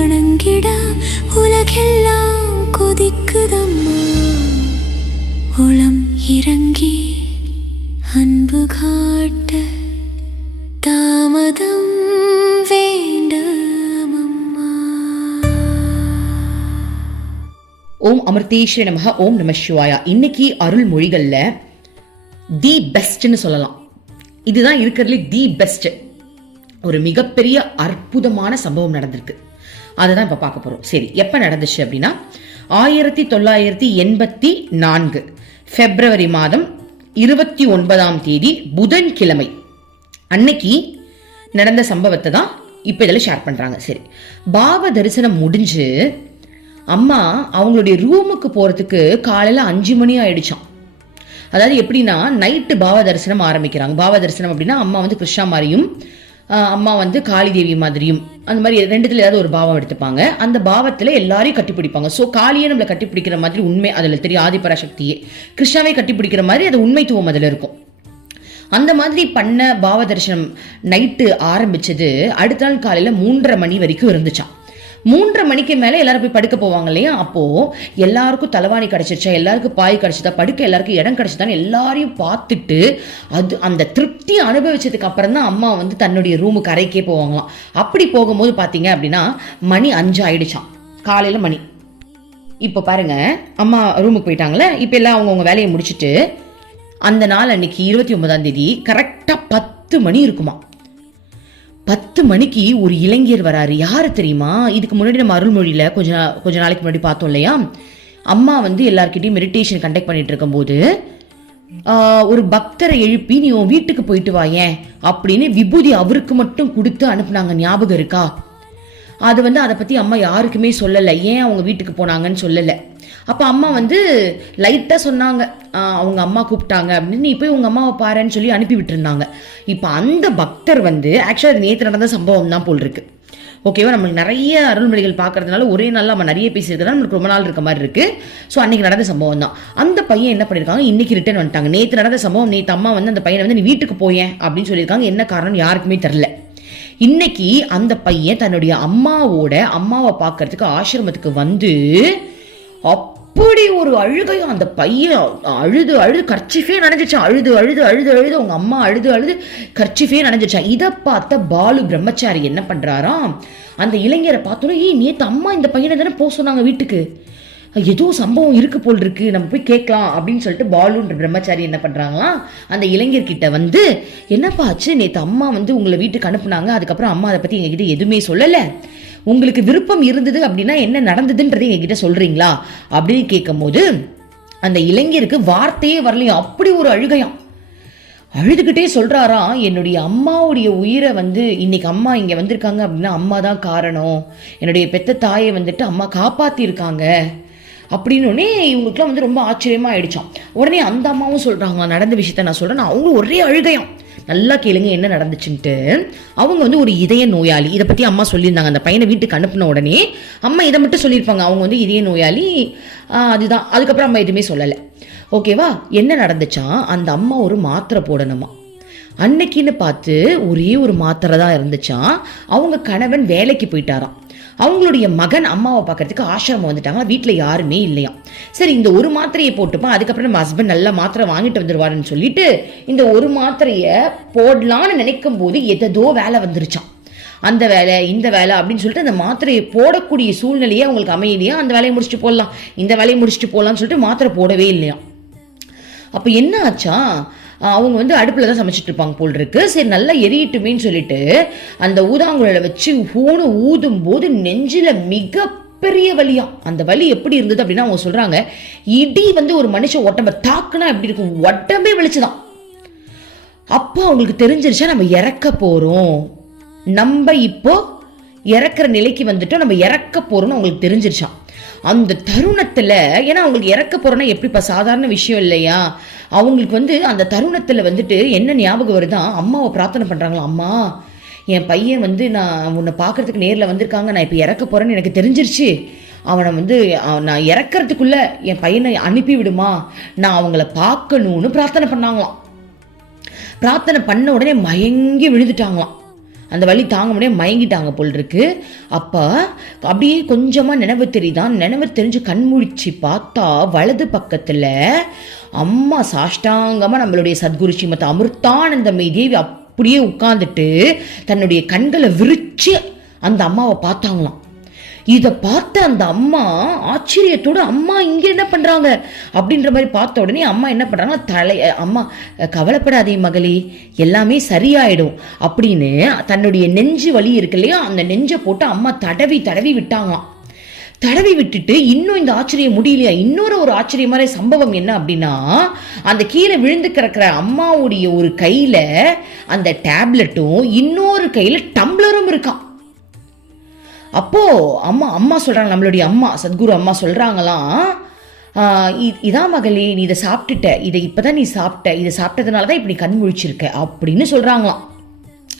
வணங்கிடா உலகெல்லாம் கொதிக்குதம்மா. உளம் இறங்கி அன்பு காட்ட தாமதம் ஓம் அமிர்தேஸ்வர நமக ஓம் நம சிவாயா. இன்னைக்கு அருள்மொழிகளில் தி பெஸ்ட்னு சொல்லலாம். இதுதான் இருக்கிறதுல தி பெஸ்ட். ஒரு மிகப்பெரிய அற்புதமான சம்பவம் நடந்திருக்கு. அதை தான் இப்போ பார்க்க போகிறோம் சரி எப்போ நடந்துச்சு அப்படின்னா ஆயிரத்தி தொள்ளாயிரத்தி எண்பத்தி நான்கு ஃபெப்ரவரி மாதம் இருபத்தி ஒன்பதாம் தேதி புதன்கிழமை. அன்னைக்கு நடந்த சம்பவத்தை தான் இப்போ இதில் ஷேர் பண்ணுறாங்க சரி பாவ தரிசனம் முடிஞ்சு அம்மா அவங்களுடைய ரூமுக்கு போகிறதுக்கு காலையில் அஞ்சு மணி ஆகிடுச்சான் அதாவது எப்படின்னா நைட்டு பாவ தரிசனம் ஆரம்பிக்கிறாங்க. பாவ தரிசனம் அப்படின்னா அம்மா வந்து கிருஷ்ணா மாதிரியும் அம்மா வந்து காளி தேவி மாதிரியும் அந்த மாதிரி ரெண்டுத்துல ஏதாவது ஒரு பாவம் எடுத்துப்பாங்க. அந்த பாவத்தில் எல்லாரையும் கட்டிப்பிடிப்பாங்க. ஸோ காளியே நம்மளை கட்டிப்பிடிக்கிற மாதிரி உண்மை அதில் தெரியும். ஆதிபராசக்தியே. கிருஷ்ணாவை கட்டிப்பிடிக்கிற மாதிரி அது உண்மைத்துவம் அதில் இருக்கும். அந்த மாதிரி பண்ண பாவ தரிசனம் நைட்டு ஆரம்பிச்சது அடுத்த நாள் காலையில் மூன்றரை மணி வரைக்கும் இருந்துச்சான் மூன்றரை மணிக்கு மேலே எல்லாரும் போய் படுக்க போவாங்க இல்லையா? அப்போ எல்லாருக்கும் தலைவாணி கிடைச்சிருச்சா? எல்லாருக்கும் பாய் கிடைச்சதா? படுக்க எல்லாருக்கும் இடம் கிடைச்சதான்னு எல்லாரையும் பார்த்துட்டு அது அந்த திருப்தி அனுபவிச்சதுக்கு அப்புறம் தான் அம்மா வந்து தன்னுடைய ரூமுக்கு அறைக்கே போவாங்களாம். அப்படி போகும்போது பார்த்தீங்க அப்படின்னா மணி அஞ்சு ஆயிடுச்சான் காலையில் மணி. இப்போ பாருங்க அம்மா ரூமுக்கு போயிட்டாங்களே இப்போ எல்லாம் அவங்கவுங்க வேலையை முடிச்சுட்டு அந்த நாள் அன்னைக்கு இருபத்தி ஒன்பதாம் தேதி கரெக்டாக பத்து மணி இருக்குமா பத்து மணிக்கு ஒரு இளைஞர் வராரு. யாரு தெரியுமா? இதுக்கு முன்னாடி நம்ம அருள்மொழியில கொஞ்ச கொஞ்ச நாளைக்கு முன்னாடி பார்த்தோம் இல்லையா? அம்மா வந்து எல்லார்கிட்டையும் மெடிடேஷன் கண்டக்ட் பண்ணிட்டு இருக்கும்போது ஒரு பக்தரை எழுப்பி நீ உன் வீட்டுக்கு போயிட்டு வாயேன் அப்படின்னு விபூதி அவருக்கு மட்டும் கொடுத்து அனுப்புனாங்க. ஞாபகம் இருக்கா? அது வந்து அதை பற்றி அம்மா யாருக்குமே சொல்லலை. ஏன் அவங்க வீட்டுக்கு போனாங்கன்னு சொல்லலை. அப்போ அம்மா வந்து லைட்டாக சொன்னாங்க. அவங்க அம்மா கூப்பிட்டாங்க. அப்படின்னு நீ போய் உங்கள் அம்மாவை பாருன்னு சொல்லி அனுப்பி விட்டுருந்தாங்க. இப்போ அந்த பக்தர் வந்து ஆக்சுவலாக அது நேற்று நடந்த சம்பவம் தான் போல் இருக்கு. ஓகேவா நம்மளுக்கு நிறைய அருள்மொழிகள் பார்க்கறதுனால ஒரே நாளில் நம்ம நிறைய பேசியிருக்கிறதா நம்மளுக்கு ரொம்ப நாள் இருக்க மாதிரி இருக்கு. ஸோ அன்னைக்கு நடந்த சம்பவம் தான். அந்த பையன் என்ன பண்ணியிருக்காங்க? இன்னைக்கு ரிட்டர்ன் வந்துட்டாங்க. நேற்று நடந்த சம்பவம் நேற்று அம்மா வந்து அந்த பையனை வந்து நீ வீட்டுக்கு போயேன் அப்படின்னு சொல்லியிருக்காங்க. என்ன காரணம் யாருக்குமே தெரில இன்னைக்கு அந்த பையன் தன்னுடைய அம்மாவோட அம்மாவை பார்க்கறதுக்கு ஆசிரமத்துக்கு வந்து அப்படி ஒரு அழுகையும் அந்த பையன் அழுது அழுது கர்ச்சிஃபே நினைஞ்சிச்சான். அழுது அழுது அழுது அழுது அவங்க அம்மா அழுது அழுது கர்ச்சிஃபே நினைஞ்சிச்சான். இதை பார்த்த பாலு பிரம்மச்சாரி என்ன பண்றாராம்? அந்த இளைஞரை பார்த்தோன்னே ஏய் நேத்து அம்மா இந்த பையனை தானே போக சொன்னாங்க வீட்டுக்கு. ஏதோ சம்பவம் இருக்கு போல் இருக்கு நம்ம போய் கேட்கலாம் அப்படின்னு சொல்லிட்டு பாலுன்ற பிரம்மச்சாரி என்ன பண்ணுறாங்களாம் அந்த இளைஞர்கிட்ட வந்து என்னப்பா ஆச்சு? நேற்று அம்மா வந்து உங்களை வீட்டுக்கு அனுப்புனாங்க. அதுக்கப்புறம் அம்மா அதை பற்றி எங்ககிட்ட எதுவுமே சொல்லலை. உங்களுக்கு விருப்பம் இருந்தது அப்படின்னா என்ன நடந்ததுன்றது எங்ககிட்ட சொல்கிறீங்களா அப்படின்னு கேட்கும்போது அந்த இளைஞருக்கு வார்த்தையே வரலையும் அப்படி ஒரு அழுகையாம். அழுதுகிட்டே சொல்கிறாராம் என்னுடைய அம்மாவுடைய உயிரை வந்து இன்னைக்கு அம்மா இங்கே வந்திருக்காங்க அப்படின்னா அம்மா தான் காரணம். என்னுடைய பெத்த தாயை வந்துட்டு அம்மா காப்பாற்றியிருக்காங்க அப்படின்னோடனே இவங்களுக்குலாம் வந்து ரொம்ப ஆச்சரியமா ஆயிடுச்சாம். உடனே அந்த அம்மாவும் சொல்கிறாங்க நடந்த விஷயத்த நான் சொல்றேன். அவங்களும் ஒரே அழுகையாம். நல்லா கேளுங்க என்ன நடந்துச்சுன்ட்டு. அவங்க வந்து ஒரு இதய நோயாளி. இதை பற்றி அம்மா சொல்லியிருந்தாங்க. அந்த பையனை வீட்டுக்கு அனுப்பின உடனே அம்மா இதை மட்டும் சொல்லியிருப்பாங்க. அவங்க வந்து இதய நோயாளி அதுதான். அதுக்கப்புறம் அம்மா எதுவுமே சொல்லலை. ஓகேவா என்ன நடந்துச்சா? அந்த அம்மா ஒரு மாத்திரை போடணுமா? அன்னைக்குன்னு பார்த்து ஒரே ஒரு மாத்திரை தான் இருந்துச்சான் அவங்க கணவன் வேலைக்கு போயிட்டாராம். அவங்களுடைய மகன் அம்மாவை பார்க்கறதுக்கு ஆசிரமம் வந்துட்டாங்க. வீட்டில் யாருமே இல்லையா சரி இந்த ஒரு மாத்திரையை போட்டுப்பா அதுக்கப்புறம் நம்ம ஹஸ்பண்ட் நல்ல மாத்திரை வாங்கிட்டு வந்துருவாருன்னு சொல்லிட்டு இந்த ஒரு மாத்திரையை போடலான்னு நினைக்கும் போது எதோ வேலை வந்துருச்சாம். அந்த வேலை இந்த வேலை அப்படின்னு சொல்லிட்டு அந்த மாத்திரையை போடக்கூடிய சூழ்நிலையே அவங்களுக்கு அமையலையா? அந்த வேலையை முடிச்சுட்டு போடலாம். இந்த வேலையை முடிச்சுட்டு போடலாம்னு சொல்லிட்டு மாத்திரை போடவே இல்லையா அப்போ என்ன ஆச்சா அவங்க வந்து அடுப்பில் தான் சமைச்சிட்டு இருப்பாங்க போல் இருக்கு. சரி நல்லா எரியட்டுமேன்னு சொல்லிட்டு அந்த ஊதாங்குழலை வச்சு ஹூனு ஊதும் போது நெஞ்சில் மிக பெரிய வலியா. அந்த வலி எப்படி இருந்தது அப்படின்னா அவங்க சொல்றாங்க இடி வந்து ஒரு மனுஷன் உடம்ப தாக்குனா எப்படி இருக்கும்? உடம்பே வலிச்சுதான். அப்போ அவங்களுக்கு தெரிஞ்சிருச்சா நம்ம இறக்க போறோம். நம்ம இப்போ இறக்குற நிலைக்கு வந்துட்டோம் நம்ம இறக்க போறோம்னு அவங்களுக்கு தெரிஞ்சிருச்சான் அந்த தருணத்தில் ஏன்னா அவங்களுக்கு இறக்க போகிறோன்னா எப்படிப்பா? சாதாரண விஷயம் இல்லையா? அவங்களுக்கு வந்து அந்த தருணத்தில் வந்துட்டு என்ன ஞாபகம் வருதான் அம்மாவை பிரார்த்தனை பண்ணுறாங்களா அம்மா என் பையன் வந்து நான் உன்னை பார்க்கறதுக்கு நேரில் வந்திருக்காங்க. நான் இப்போ இறக்க போகிறேன்னு எனக்கு தெரிஞ்சிருச்சு. அவனை வந்து நான் இறக்கிறதுக்குள்ளே என் பையனை அனுப்பி விடுமா? நான் அவங்கள பார்க்கணும்னு பிரார்த்தனை பண்ணாங்களாம். பிரார்த்தனை பண்ண உடனே மயங்கி விழுந்துட்டாங்களாம். அந்த வலி தாங்க முடியாது மயங்கிட்டாங்க போல் இருக்கு. அப்போ அப்படியே கொஞ்சமாக நினைவு தெரியுதான். நினைவு தெரிஞ்சு கண்முழிச்சு பார்த்தா வலது பக்கத்தில் அம்மா சாஷ்டாங்கமாக நம்மளுடைய சத்குரு ஸ்ரீமத் அமிர்தானந்தமயி தேவி அப்படியே உட்காந்துட்டு தன்னுடைய கண்களை விரிச்சு அந்த அம்மாவை பார்த்தாங்களாம். இதை பார்த்த அந்த அம்மா ஆச்சரியத்தோடு அம்மா இங்கே என்ன பண்ணுறாங்க அப்படின்ற மாதிரி பார்த்த உடனே அம்மா என்ன பண்ணுறாங்க தலை அம்மா கவலைப்படாதே மகளே எல்லாமே சரியாயிடும். அப்படின்னு தன்னுடைய நெஞ்சு வலி இருக்கு இல்லையா அந்த நெஞ்சை போட்டு அம்மா தடவி தடவி விட்டாங்களாம் தடவி விட்டுட்டு இன்னும் இந்த ஆச்சரியம் முடியலையா? இன்னொரு ஒரு ஆச்சரியமான சம்பவம் என்ன அப்படின்னா அந்த கீழே விழுந்து கிடக்கிற அம்மாவுடைய ஒரு கையில் அந்த டேப்லெட்டும் இன்னொரு கையில் டம்ளரும் இருக்கான் அப்போது அம்மா அம்மா சொல்கிறாங்க நம்மளுடைய அம்மா சத்குரு அம்மா சொல்கிறாங்களாம் இதான் மகளே நீ இதை சாப்பிட்டுட்ட இதை இப்போ தான் நீ சாப்பிட்ட இதை சாப்பிட்டதுனால தான் இப்படி கண் முழிச்சிருக்க அப்படின்னு சொல்கிறாங்களாம்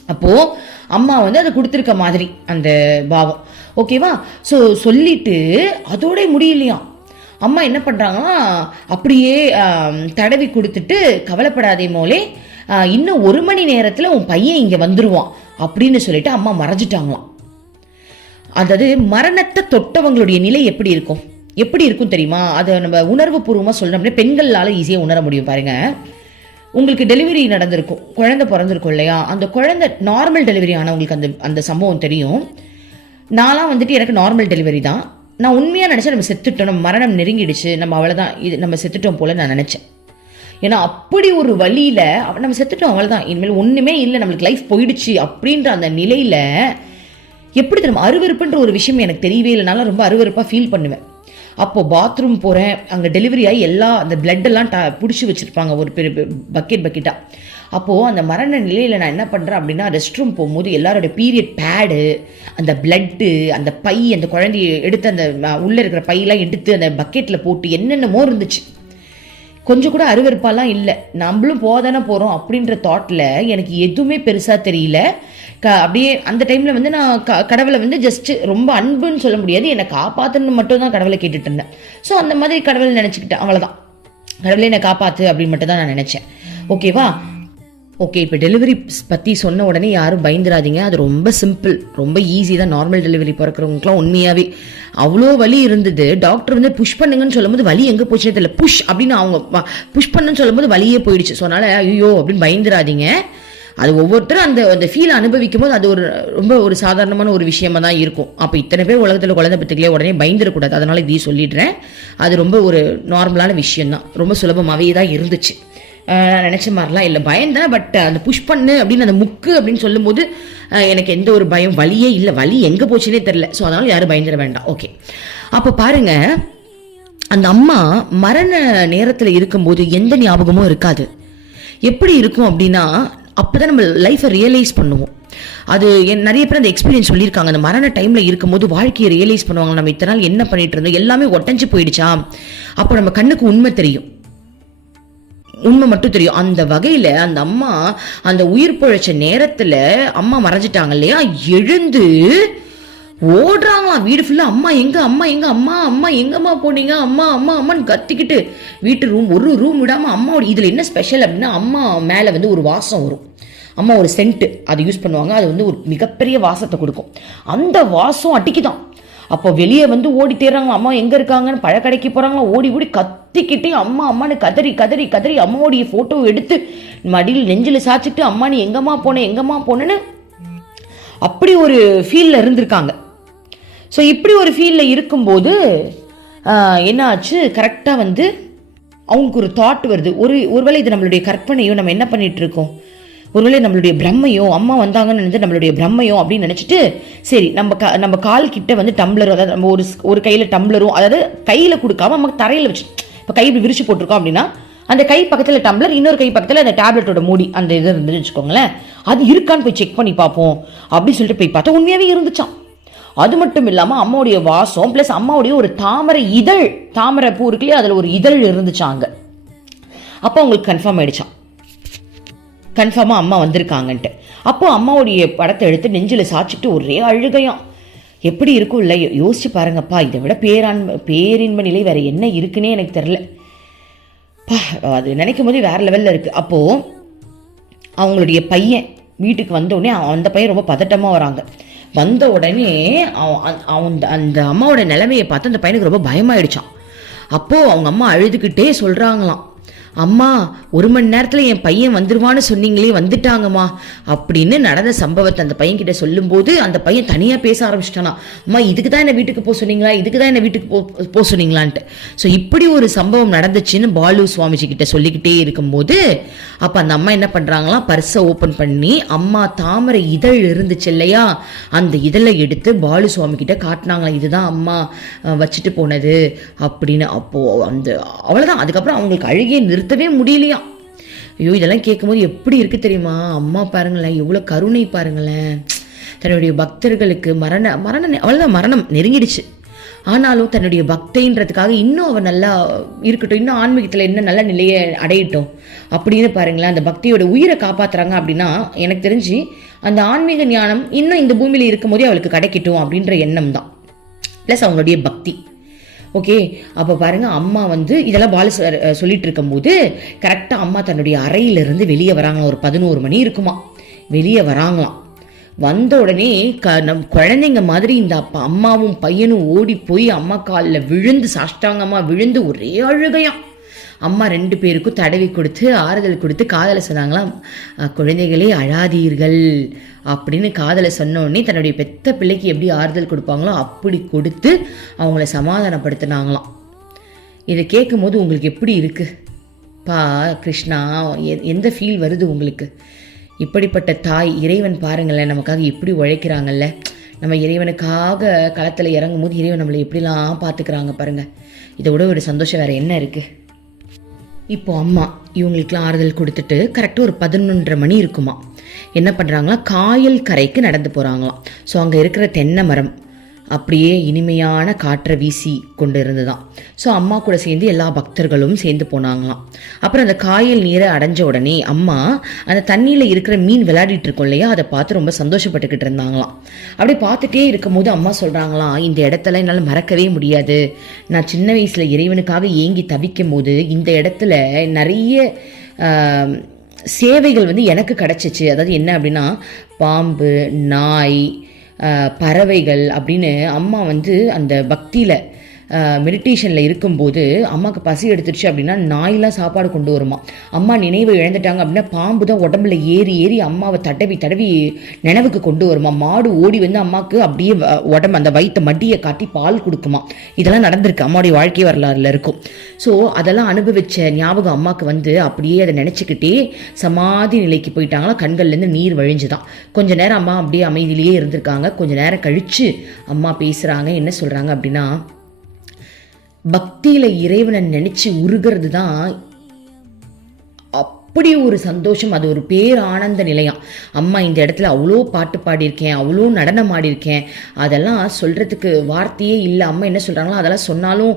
அப்போது அம்மா வந்து அதை கொடுத்துருக்க மாதிரி அந்த பாவம். ஓகேவா ஸோ சொல்லிட்டு அதோட முடியலையாம். அம்மா என்ன பண்ணுறாங்கன்னா அப்படியே தடவி கொடுத்துட்டு கவலைப்படாதே மோலே இன்னும் ஒரு மணி நேரத்தில் உன் பையன் இங்கே வந்துருவான் அப்படின்னு சொல்லிட்டு அம்மா மறைஞ்சிட்டாங்களாம். அதாவது மரணத்தை தொட்டவங்களுடைய நிலை எப்படி இருக்கும்? எப்படி இருக்கும் தெரியுமா? அதை நம்ம உணர்வு பூர்வமாக சொல்லணும்னா பெண்களால் ஈஸியாக உணர முடியும் பாருங்க. உங்களுக்கு டெலிவரி நடந்திருக்கும். குழந்தை பிறந்திருக்கும் இல்லையா? அந்த குழந்தை நார்மல் டெலிவரி ஆனவங்களுக்கு அந்த அந்த சம்பவம் தெரியும். நான்லாம் வந்துட்டு எனக்கு நார்மல் டெலிவரி தான். நான் உண்மையாக நினச்சேன் நம்ம செத்துட்டோம் நம்ம மரணம் நெருங்கிடுச்சு நம்ம அவ்வளோதான் இது நம்ம செத்துட்டோம் போல நான் நினச்சேன். ஏன்னா அப்படி ஒரு வழியில் நம்ம செத்துட்டோம் அவ்வளோதான் இனிமேல் ஒன்றுமே இல்லை நம்மளுக்கு லைஃப் போயிடுச்சு அப்படின்ற அந்த நிலையில் எப்படி தெரியும்? அருவருப்புன்ற ஒரு விஷயம் எனக்கு தெரியவே இல்லைனாலும் ரொம்ப அருவருப்பாக ஃபீல் பண்ணுவேன். அப்போது பாத்ரூம் போகிறேன் அங்கே டெலிவரி ஆகி எல்லா அந்த பிளட்டெல்லாம் ட பிடிச்சி வச்சுருப்பாங்க. ஒரு பெரிய பக்கெட் பக்கெட்டாக அப்போது அந்த மரண நிலையில் நான் என்ன பண்ணுறேன் அப்படின்னா ரெஸ்ட் ரூம் போகும்போது எல்லாரோட பீரியட் பேடு அந்த பிளட்டு அந்த பை அந்த குழந்தைய எடுத்து அந்த உள்ளே இருக்கிற பையெல்லாம் எடுத்து அந்த பக்கெட்டில் போட்டு என்னென்னமோ இருந்துச்சு. கொஞ்சம் கூட அருவருப்பாலாம் இல்லை. நம்மளும் போதானே போகிறோம் அப்படின்ற தாட்டில் எனக்கு எதுவுமே பெருசாக தெரியல. க அப்படியே அந்த டைமில் வந்து நான் க கடவுளை வந்து ஜஸ்ட்டு ரொம்ப அன்புன்னு சொல்ல முடியாது. என்னை காப்பாற்றுன்னு மட்டும் தான் கடவுளை கேட்டுட்டு இருந்தேன். ஸோ அந்த மாதிரி கடவுளை நினச்சிக்கிட்டேன். அவ்வளோதான் கடவுளை என்னை காப்பாற்று அப்படின்னு மட்டும் தான் நான் நினச்சேன். ஓகேவா ஓகே இப்போ டெலிவரி பற்றி சொன்ன உடனே யாரும் பயந்துராதீங்க. அது ரொம்ப சிம்பிள் ரொம்ப ஈஸி தான். நார்மல் டெலிவரி பிறக்கிறவங்களுக்குலாம் உண்மையாகவே அவ்வளோ வலி இருந்தது. டாக்டர் வந்து புஷ் பண்ணுங்கன்னு சொல்லும்போது வலி எங்கே போச்சுன்னு தெரியல. புஷ் அப்படின்னு அவங்க புஷ் பண்ணுன்னு சொல்லும்போது வலியே போயிடுச்சு. ஸோ அதனால் ஐயோ அப்படின்னு பயந்துராதீங்க. அது ஒவ்வொருத்தரும் அந்த அந்த ஃபீல் அனுபவிக்கும் போது அது ஒரு ரொம்ப ஒரு சாதாரணமான ஒரு விஷயமா தான் இருக்கும். அப்போ இத்தனை பேர் உலகத்தில் குழந்தை பத்துக்கலையே உடனே பயந்துடக்கூடாது அதனால இதையும் சொல்லிடுறேன். அது ரொம்ப ஒரு நார்மலான விஷயம் தான் ரொம்ப சுலபமாகவே தான் இருந்துச்சு. நான் நினச்ச மாதிரிலாம் இல்லை. பயந்தேன் பட் அந்த புஷ் பண்ணு அப்படின்னு அந்த முக்கு அப்படின்னு சொல்லும்போது எனக்கு எந்த ஒரு பயம் வலியே இல்லை. வலி எங்கே போச்சுன்னே தெரில ஸோ அதனால் யாரும் பயந்துட வேண்டாம். ஓகே அப்போ பாருங்க அந்த அம்மா மரண நேரத்தில் இருக்கும்போது எந்த ஞாபகமும் இருக்காது. எப்படி இருக்கும் அப்படின்னா அப்பதான் நம்ம லைஃப்பை ரியலைஸ் பண்ணுவோம். அது என் நிறைய பேர் அந்த எக்ஸ்பீரியன்ஸ் சொல்லியிருக்காங்க. அந்த மரண டைமில் இருக்கும்போது வாழ்க்கையை ரியலைஸ் பண்ணுவாங்க. நம்ம இத்தனை நாள் என்ன பண்ணிட்டு இருந்தோம்? எல்லாமே ஒட்டஞ்சு போயிடுச்சா? அப்போ நம்ம கண்ணுக்கு உண்மை தெரியும். உண்மை மட்டும் தெரியும். அந்த வகையில் அந்த அம்மா அந்த உயிர் பிழைச்ச நேரத்தில் அம்மா மறைஞ்சிட்டாங்க இல்லையா? எழுந்து ஓடுறாங்களாம். வீடு ஃபுல்லாக அம்மா எங்கே அம்மா எங்கே அம்மா அம்மா எங்கம்மா போனீங்க? அம்மா அம்மா அம்மான்னு கத்திக்கிட்டு வீட்டு ரூம் ஒரு ரூம் விடாமல் அம்மாவோட இதில் என்ன ஸ்பெஷல் அப்படின்னா அம்மா மேலே வந்து ஒரு வாசம் வரும். அம்மா ஒரு சென்ட்டு அதை யூஸ் பண்ணுவாங்க. அது வந்து ஒரு மிகப்பெரிய வாசத்தை கொடுக்கும். அந்த வாசம் அடிக்குதான். அப்போ வெளியே வந்து ஓடி தேடுறாங்க அம்மா எங்கே இருக்காங்கன்னு பழக்கடைக்கு போகிறாங்களா ஓடி ஓடி கத்திக்கிட்டே அம்மா அம்மான்னு கதறி கதறி கதறி அம்மாவுடைய ஃபோட்டோ எடுத்து மடியில் நெஞ்சில் சாச்சிட்டு அம்மா நீ எங்கம்மா போனேன் எங்கம்மா போனேன்னு அப்படி ஒரு ஃபீலில் இருந்திருக்காங்க. ஸோ இப்படி ஒரு ஃபீலில் இருக்கும்போது என்னாச்சு? என்ன ஆச்சு கரெக்டாக வந்து அவங்களுக்கு ஒரு தாட் வருது. ஒரு ஒருவேளை இது நம்மளுடைய கற்பனையும் நம்ம என்ன பண்ணிகிட்ருக்கோம் இருக்கோம்? ஒருவேளை நம்மளுடைய பிரம்மையோ அம்மா வந்தாங்கன்னு நினைச்சு நம்மளுடைய பிரம்மையோ அப்படின்னு நினச்சிட்டு சரி நம்ம க நம்ம கால் கிட்ட வந்து டம்ளரும் அதாவது நம்ம ஒரு ஒரு கையில் டம்ளரும் அதாவது கையில் கொடுக்காம நமக்கு தரையில் வச்சு இப்போ கை இப்படி விரிச்சு போட்டிருக்கோம் அப்படின்னா அந்த கை பக்கத்தில் டம்ளர் இன்னொரு கை பக்கத்தில் அந்த டேப்லெட்டோட மூடி அந்த இது இருந்துன்னு வச்சுக்கோங்களேன். அது இருக்கான்னு போய் செக் பண்ணி பார்ப்போம் அப்படின்னு சொல்லிட்டு போய் பார்த்தா உண்மையாகவே இருந்துச்சான் அது மட்டும் இல்லாமல் அம்மாவுடைய வாசம் ப்ளஸ் அம்மாவுடைய ஒரு தாமரை இதழ் தாமரை பூ இருக்குல்லையே அதில் ஒரு இதழ் இருந்துச்சாங்க அப்போ அவங்களுக்கு கன்ஃபார்ம் ஆயிடுச்சான் கன்ஃபார்மாக அம்மா வந்திருக்காங்கன்ட்டு. அப்போ அம்மாவுடைய படத்தை எடுத்து நெஞ்சில் சாச்சிட்டு ஒரே அழுகையாம். எப்படி இருக்கும் இல்லை யோசிச்சு பாருங்கப்பா இதை விட பேராண்மை பேரின்ப நிலை வேறு என்ன இருக்குன்னே எனக்கு தெரில பா அது நினைக்கும் போது வேற லெவலில் இருக்குது அப்போது அவங்களுடைய பையன் வீட்டுக்கு வந்த உடனே அவன் அந்த பையன் ரொம்ப பதட்டமாக வராங்க. வந்த உடனே அவன் அவன் அந்த அம்மாவோட நிலைமையை பார்த்து அந்த பையனுக்கு ரொம்ப பயமாயிடுச்சான் அப்போது அவங்க அம்மா அழுதுகிட்டே சொல்கிறாங்களாம் அம்மா ஒரு மணி நேரத்தில் என் பையன் வந்துருவான்னு சொன்னீங்களே வந்துட்டாங்கம்மா. அப்படின்னு நடந்த சம்பவத்தை அந்த பையன் கிட்ட சொல்லும்போது அந்த பையன் தனியாக பேச ஆரம்பிச்சிட்டானா. அம்மா இதுக்கு தான் என்ன வீட்டுக்கு போக சொன்னீங்களா? இதுக்கு தான் என்ன வீட்டுக்கு போ போக சொன்னீங்களான்ட்டு. ஸோ இப்படி ஒரு சம்பவம் நடந்துச்சுன்னு பாலு சுவாமிஜி கிட்ட சொல்லிக்கிட்டே இருக்கும்போது அப்போ அந்த அம்மா என்ன பண்ணுறாங்களாம் பர்ஸை ஓப்பன் பண்ணி அம்மா தாமரை இதழ் இருந்துச்சு இல்லையா? அந்த இதழை எடுத்து பாலு சுவாமி கிட்ட காட்டினாங்களாம் இதுதான் அம்மா வச்சுட்டு போனது. அப்படின்னு அப்போது அந்த அவ்வளோதான் அதுக்கப்புறம் அவங்களுக்கு அழுகிய நிறுத்தவே முடியலையாம் ஐயோ இதெல்லாம் கேட்கும்போது எப்படி இருக்கு தெரியுமா? அம்மா பாருங்களேன் எவ்வளோ கருணை பாருங்களேன். தன்னுடைய பக்தர்களுக்கு மரண மரண அவ்வளோதான் மரணம் நெருங்கிடுச்சு. ஆனாலும் தன்னுடைய பக்தைன்றதுக்காக இன்னும் அவன் நல்லா இருக்கட்டும் இன்னும் ஆன்மீகத்தில் இன்னும் நல்ல நிலையை அடையட்டும். அப்படின்னு பாருங்களேன் அந்த பக்தியோட உயிரை காப்பாற்றுறாங்க அப்படின்னா எனக்கு தெரிஞ்சு அந்த ஆன்மீக ஞானம் இன்னும் இந்த பூமியில் இருக்கும்போதே அவளுக்கு கிடைக்கட்டும் அப்படின்ற எண்ணம் தான் ப்ளஸ் அவங்களுடைய பக்தி. ஓகே அப்போ பாருங்க அம்மா வந்து இதெல்லாம் பாலு சொல்லிட்டு இருக்கும்போது கரெக்டாக அம்மா தன்னுடைய அறையிலிருந்து வெளியே வராங்களாம். ஒரு பதினோரு மணி இருக்குமா. வெளியே வராங்களாம். வந்த உடனே க நம் குழந்தைங்க மாதிரி இந்த அப்பா அம்மாவும் பையனும் ஓடி போய் அம்மா காலில் விழுந்து சாஷ்டாங்கம்மா விழுந்து ஒரே அழுகையான் அம்மா ரெண்டு பேருக்கும் தடவி கொடுத்து ஆறுதல் கொடுத்து காதலை சொன்னாங்களாம். குழந்தைகளே அழாதீர்கள். அப்படின்னு காதலை சொன்னோடனே தன்னுடைய பெத்த பிள்ளைக்கு எப்படி ஆறுதல் கொடுப்பாங்களோ அப்படி கொடுத்து அவங்கள சமாதானப்படுத்தினாங்களாம். இதை கேட்கும் போது உங்களுக்கு எப்படி இருக்கு? பா கிருஷ்ணா எந்த ஃபீல் வருது உங்களுக்கு? இப்படிப்பட்ட தாய் இறைவன் பாருங்களேன் நமக்காக எப்படி உழைக்கிறாங்கல்ல. நம்ம இறைவனுக்காக களத்தில் இறங்கும் போது இறைவன் நம்மளை எப்படிலாம் பார்த்துக்கிறாங்க பாருங்கள் இதை விட ஒரு சந்தோஷம் வேறு என்ன இருக்குது இப்போ அம்மா இவங்களுக்குலாம் ஆறுதல் கொடுத்துட்டு கரெக்டாக ஒரு பதினொன்றரை மணி இருக்குமா. என்ன பண்ணுறாங்களா காயல் கரைக்கு நடந்து போகிறாங்களாம் ஸோ அங்கே இருக்கிற தென்னை மரம் அப்படியே இனிமையான காற்றை வீசி கொண்டு இருந்துதான் ஸோ அம்மா கூட சேர்ந்து எல்லா பக்தர்களும் சேர்ந்து போனாங்களாம். அப்புறம் அந்த காயல் நீரை அடைஞ்ச உடனே அம்மா அந்த தண்ணியில் இருக்கிற மீன் விளையாடிட்டு இருக்கோம் இல்லையா? அதை பார்த்து ரொம்ப சந்தோஷப்பட்டுக்கிட்டு இருந்தாங்களாம். அப்படி பார்த்துட்டே இருக்கும்போது அம்மா சொல்கிறாங்களாம் இந்த இடத்துல என்னால் மறக்கவே முடியாது. நான் சின்ன வயசில் இறைவனுக்காக ஏங்கி தவிக்கும் போது இந்த இடத்துல நிறைய சேவைகள் வந்து எனக்கு கிடச்சிச்சு. அதாவது என்ன அப்படின்னா பாம்பு நாய் பறவைகள் அப்படின்னு அம்மா வந்து அந்த பக்தியில் மெடிடேஷனில் இருக்கும்போது அம்மாவுக்கு பசி எடுத்துருச்சு அப்படின்னா நாயெல்லாம் சாப்பாடு கொண்டு வருமா? அம்மா நினைவு இழந்துட்டாங்க அப்படின்னா பாம்பு தான் உடம்புல ஏறி ஏறி அம்மாவை தடவி தடவி நினைவுக்கு கொண்டு வருமா? மாடு ஓடி வந்து அம்மாவுக்கு அப்படியே வ- உடம்பு அந்த வயிற்று மடியை காட்டி பால் கொடுக்குமா? இதெல்லாம் நடந்திருக்கு. அம்மாவுடைய வாழ்க்கை வரலாறுல இருக்கும். ஸோ அதெல்லாம் அனுபவிச்ச ஞாபகம் அம்மாவுக்கு வந்து அப்படியே அதை நினச்சிக்கிட்டே சமாதி நிலைக்கு போயிட்டாங்களா? கண்கள்லேருந்து நீர் வழிஞ்சுதான். கொஞ்ச நேரம் அம்மா அப்படியே அமைதியிலேயே இருந்திருக்காங்க. கொஞ்ச நேரம் கழிச்சு அம்மா பேசுகிறாங்க என்ன சொல்கிறாங்க அப்படின்னா பக்தியில் இறைவனை நினச்சி உருகிறது தான் அப்படி ஒரு சந்தோஷம். அது ஒரு பேர் ஆனந்த நிலையம். அம்மா இந்த இடத்துல அவ்வளோ பாட்டு பாடியிருக்கேன் அவ்வளோ நடனம் ஆடியிருக்கேன். அதெல்லாம் சொல்கிறதுக்கு வார்த்தையே இல்லை. அம்மா என்ன சொல்கிறாங்களோ அதெல்லாம் சொன்னாலும்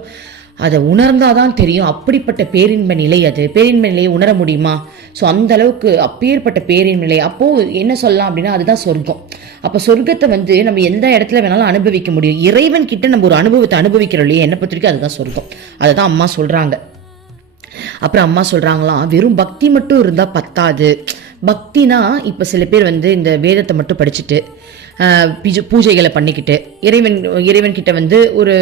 அதை உணர்ந்தாதான் தெரியும் அப்படிப்பட்ட பேரின்ப நிலை அது. பேரின்ப நிலையை உணர முடியுமா? ஸோ அந்த அளவுக்கு அப்பேற்பட்ட பேரின்ப நிலை. அப்போது என்ன சொல்லலாம் அப்படின்னா அதுதான் சொர்க்கம். அப்போ சொர்க்கத்தை வந்து நம்ம எந்த இடத்துல வேணாலும் அனுபவிக்க முடியும். இறைவன் கிட்ட நம்ம ஒரு அனுபவத்தை அனுபவிக்கிறோம் இல்லையா? என்னை பொறுத்த வரைக்கும் அதுதான் சொர்க்கம். அதை தான் அம்மா சொல்கிறாங்க அப்புறம் அம்மா சொல்கிறாங்களாம் வெறும் பக்தி மட்டும் இருந்தால் பத்தாது. பக்தினா இப்போ சில பேர் வந்து இந்த வேதத்தை மட்டும் படிச்சுட்டு பூஜைகளை பண்ணிக்கிட்டு இறைவன் இறைவன் கிட்ட வந்து ஒரு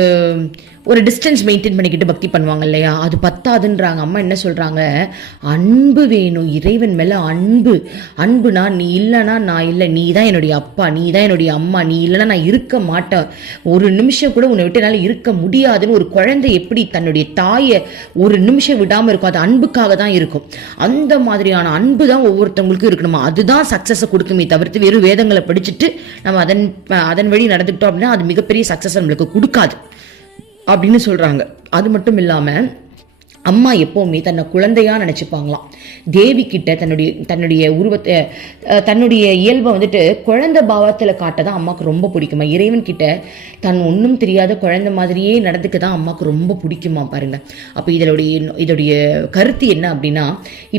ஒரு டிஸ்டன்ஸ் மெயின்டைன் பண்ணிக்கிட்டு பக்தி பண்ணுவாங்க இல்லையா? அது பத்தாதுன்றாங்க. அம்மா என்ன சொல்கிறாங்க அன்பு வேணும். இறைவன் மேலே அன்பு. அன்புனா நீ இல்லைனா நான் இல்லை. நீ தான் என்னுடைய அப்பா. நீ தான் என்னுடைய அம்மா. நீ இல்லைனா நான் இருக்க மாட்டேன். ஒரு நிமிஷம் கூட உன்னை விட்டு என்னால் இருக்க முடியாதுன்னு ஒரு குழந்தை எப்படி தன்னுடைய தாயை ஒரு நிமிஷம் விடாமல் இருக்கும் அது அன்புக்காக தான் இருக்கும். அந்த மாதிரியான அன்பு தான் ஒவ்வொருத்தவங்களுக்கும் இருக்கணுமா? அதுதான் சக்ஸஸை கொடுக்குமே தவிர்த்து வெறும் வேதங்களை படிச்சுட்டு நம்ம அதன் அதன் வழி நடந்துக்கிட்டோம் அப்படின்னா அது மிகப்பெரிய சக்ஸஸ் நம்மளுக்கு கொடுக்காது. அப்படின்னு சொல்கிறாங்க அது மட்டும் இல்லாமல் அம்மா எப்போவுமே தன்னை குழந்தையாக நினச்சிப்பாங்களாம். தேவி கிட்ட தன்னுடைய தன்னுடைய உருவத்தை தன்னுடைய இயல்பை வந்துட்டு குழந்தை பாவத்தில் காட்ட தான் அம்மாவுக்கு ரொம்ப பிடிக்குமா? இறைவன் கிட்ட தன் ஒன்றும் தெரியாத குழந்தை மாதிரியே நடந்துக்க தான் அம்மாவுக்கு ரொம்ப பிடிக்குமா பாருங்க. அப்போ இதனுடைய இதோடைய கருத்து என்ன அப்படின்னா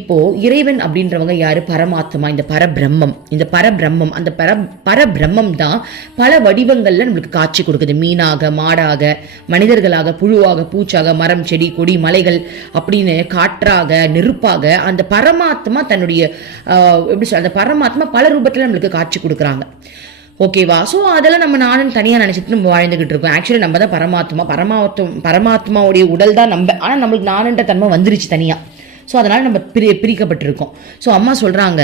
இப்போது இறைவன் அப்படின்றவங்க யார்? பரமாத்மா இந்த பரபிரம்மம். இந்த பரபிரம்மம் அந்த பர பரபிரம்மம் தான் பல வடிவங்களில் நம்மளுக்கு காட்சி கொடுக்குது. மீனாக மாடாக மனிதர்களாக புழுவாக பூச்சாக மரம் செடி கொடி மலைகள் அப்படின்னு காற்றாக நெருப்பாக அந்த பரமாத்மா தன்னுடைய எப்படி சொல்ற அந்த பரமாத்மா பல ரூபத்தில் நம்மளுக்கு காட்சி கொடுக்குறாங்க. ஓகேவா? ஸோ அதெல்லாம் நம்ம நானும் தனியாக நினச்சிட்டு நம்ம வாழ்ந்துகிட்டு இருக்கோம். ஆக்சுவலி நம்ம தான் பரமாத்மா. பரமாத்மா பரமாத்மாவுடைய உடல் தான் நம்ம. ஆனால் நம்மளுக்கு நானுன்ற தன்மை வந்துருச்சு தனியாக ஸோ அதனால் நம்ம பிரி பிரிக்கப்பட்டிருக்கோம். ஸோ அம்மா சொல்கிறாங்க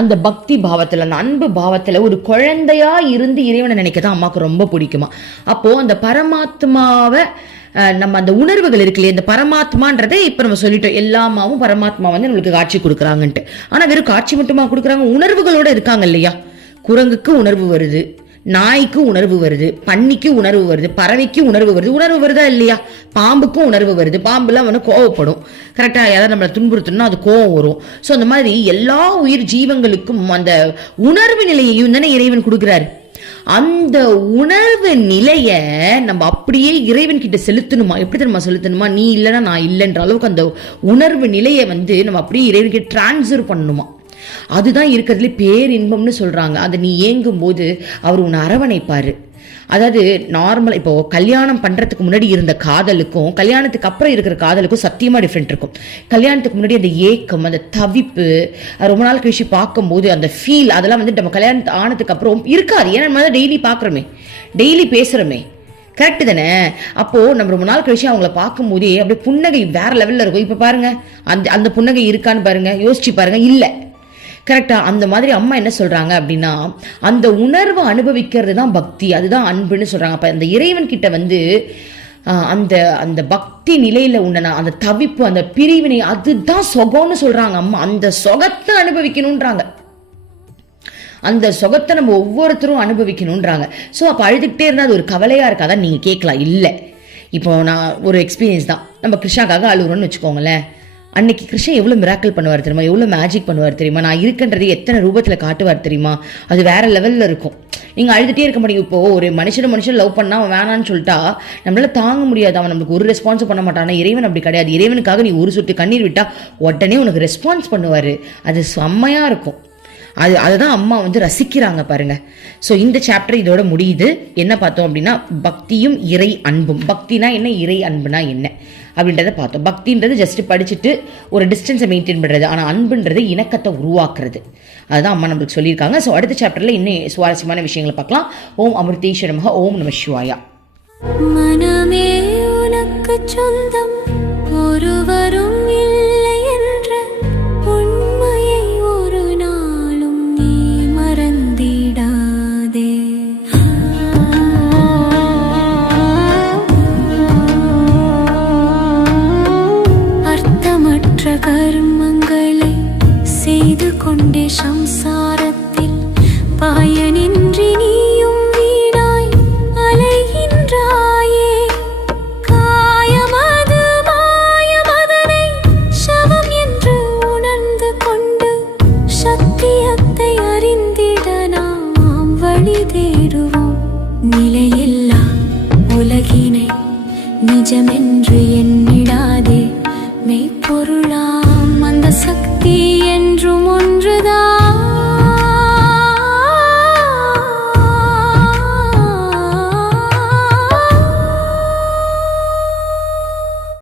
அந்த பக்தி பாவத்தில் அந்த அன்பு பாவத்தில் ஒரு குழந்தையா இருந்து இறைவனை நினைக்க தான் அம்மாவுக்கு ரொம்ப பிடிக்குமா. அப்போ அந்த பரமாத்மாவை நம்ம அந்த உணர்வுகள் இருக்கு இல்லையா? இந்த பரமாத்மான்றதை இப்போ நம்ம சொல்லிட்டோம். எல்லாமாவும் பரமாத்மா வந்து நம்மளுக்கு காட்சி கொடுக்குறாங்கன்ட்டு. ஆனால் வெறும் காட்சி மட்டுமா கொடுக்குறாங்க? உணர்வுகளோட இருக்காங்க இல்லையா? குரங்குக்கு உணர்வு வருது நாய்க்கு உணர்வு வருது பன்னிக்கு உணர்வு வருது பறவைக்கு உணர்வு வருது. உணர்வு வருதா இல்லையா? பாம்புக்கும் உணர்வு வருது. பாம்புலாம் வந்து கோவப்படும். கரெக்டாக யாராவது நம்மளை துன்புறுத்தணும்னா அது கோவம் வரும். ஸோ அந்த மாதிரி எல்லா உயிர் ஜீவங்களுக்கும் அந்த உணர்வு நிலையையும் தானே இறைவன் கொடுக்குறாரு? அந்த உணர்வு நிலைய நம்ம அப்படியே இறைவன் கிட்ட செலுத்தணுமா? எப்படி தெரியுமா செலுத்தணுமா? நீ இல்லைன்னா நான் இல்லைன்ற அளவுக்கு அந்த உணர்வு நிலையை வந்து நம்ம அப்படியே இறைவன் கிட்ட டிரான்ஸ்ஃபர் பண்ணணுமா? அதுதான் இருக்கிறதுல பேரின்பம்னு சொல்றாங்க. அதை நீ ஏங்கும் போது அவர் உன்னை அரவணைப்பாரு. அதாவது நார்மல் இப்போ கல்யாணம் பண்றதுக்கு முன்னாடி இருந்த காதலுக்கும் கல்யாணத்துக்கு அப்புறம் இருக்கிற காதலுக்கும் சத்தியமா டிஃப்ரெண்ட் இருக்கும். கல்யாணத்துக்கு முன்னாடி அந்த ஏக்கம் அந்த தவிப்பு ரொம்ப நாள் கழிச்சு பார்க்கும்போது அந்த ஃபீல் அதெல்லாம் வந்து நம்ம கல்யாணத்து ஆனதுக்கு அப்புறம் இருக்காது. ஏன்னா நம்ம டெய்லி பார்க்குறோமே. டெய்லி பேசுகிறோமே கரெக்டு தானே? அப்போது நம்ம ரொம்ப நாள் கழிச்சு அவங்கள பார்க்கும்போதே அப்படியே புன்னகை வேற லெவலில் இருக்கும். இப்போ பாருங்க அந்த அந்த புன்னகை இருக்கான்னு பாருங்க யோசிச்சு பாருங்க இல்லை. கரெக்டா அந்த மாதிரி அம்மா என்ன சொல்றாங்க அப்படின்னா அந்த உணர்வை அனுபவிக்கிறது தான் பக்தி அதுதான் அன்புன்னு சொல்றாங்க. அப்ப அந்த இறைவன் கிட்ட வந்து அந்த அந்த பக்தி நிலையில உண்டன அந்த தவிப்பு அந்த பிரிவினை அதுதான் சொகம்னு சொல்றாங்க அம்மா. அந்த சொகத்தை அனுபவிக்கணுன்றாங்க அந்த சொகத்தை நம்ம ஒவ்வொருத்தரும் அனுபவிக்கணுன்றாங்க ஸோ அப்போ அழுதுகிட்டே இருந்தால் அது ஒரு கவலையாக இருக்காதான் நீங்கள் கேட்கலாம். இல்லை. இப்போ நான் ஒரு எக்ஸ்பீரியன்ஸ் தான். நம்ம கிருஷ்ணாக்காக அழுகுறோன்னு வச்சுக்கோங்களேன். அன்னைக்கு கிருஷ்ணன் எவ்வளோ மிராக்கல் பண்ணுவார் தெரியுமா? எவ்வளோ மேஜிக் பண்ணுவார் தெரியுமா? நான் இருக்கன்றது எத்தனை ரூபத்தில் காட்டுவார் தெரியுமா? அது வேற லெவலில் இருக்கும். நீங்கள் அழுதுகிட்டே இருக்க முடியும் இப்போ ஒரு மனுஷன் மனுஷன் லவ் பண்ணா அவன் வேணான்னு சொல்லிட்டா நம்மளால் தாங்க முடியாது. அவன் நம்மளுக்கு ஒரு ரெஸ்பான்ஸ் பண்ண மாட்டான். இறைவன் அப்படி கிடையாது. இறைவனுக்காக நீ ஒரு சொட்டு கண்ணீர் விட்டால் உடனே உனக்கு ரெஸ்பான்ஸ் பண்ணுவார். அது செம்மையாக இருக்கும். அது அதுதான் அம்மா வந்து ரசிக்கிறாங்க பாருங்க. ஸோ இந்த சாப்டர் இதோட முடியுது. என்ன பார்த்தோம் அப்படின்னா பக்தியும் இறை அன்பும். பக்தினா என்ன? இறை அன்புனா என்ன? அப்படின்றத பார்த்தோம். பக்தின்றது ஜஸ்ட் படிச்சுட்டு ஒரு டிஸ்டன்ஸை மெயின்டைன் பண்ணுறது ஆனால் அன்புன்றது இணக்கத்தை உருவாக்குறது. அதுதான் அம்மா நம்மளுக்கு சொல்லியிருக்காங்க. ஸோ அடுத்த சாப்டரில் இன்னும் சுவாரஸ்யமான விஷயங்களை பார்க்கலாம். ஓம் அமிர்தேஸ்வரமக ஓம் நம சிவாயா. மனமே உனக்கு சொந்தம். ஒருவரும் இல்லை.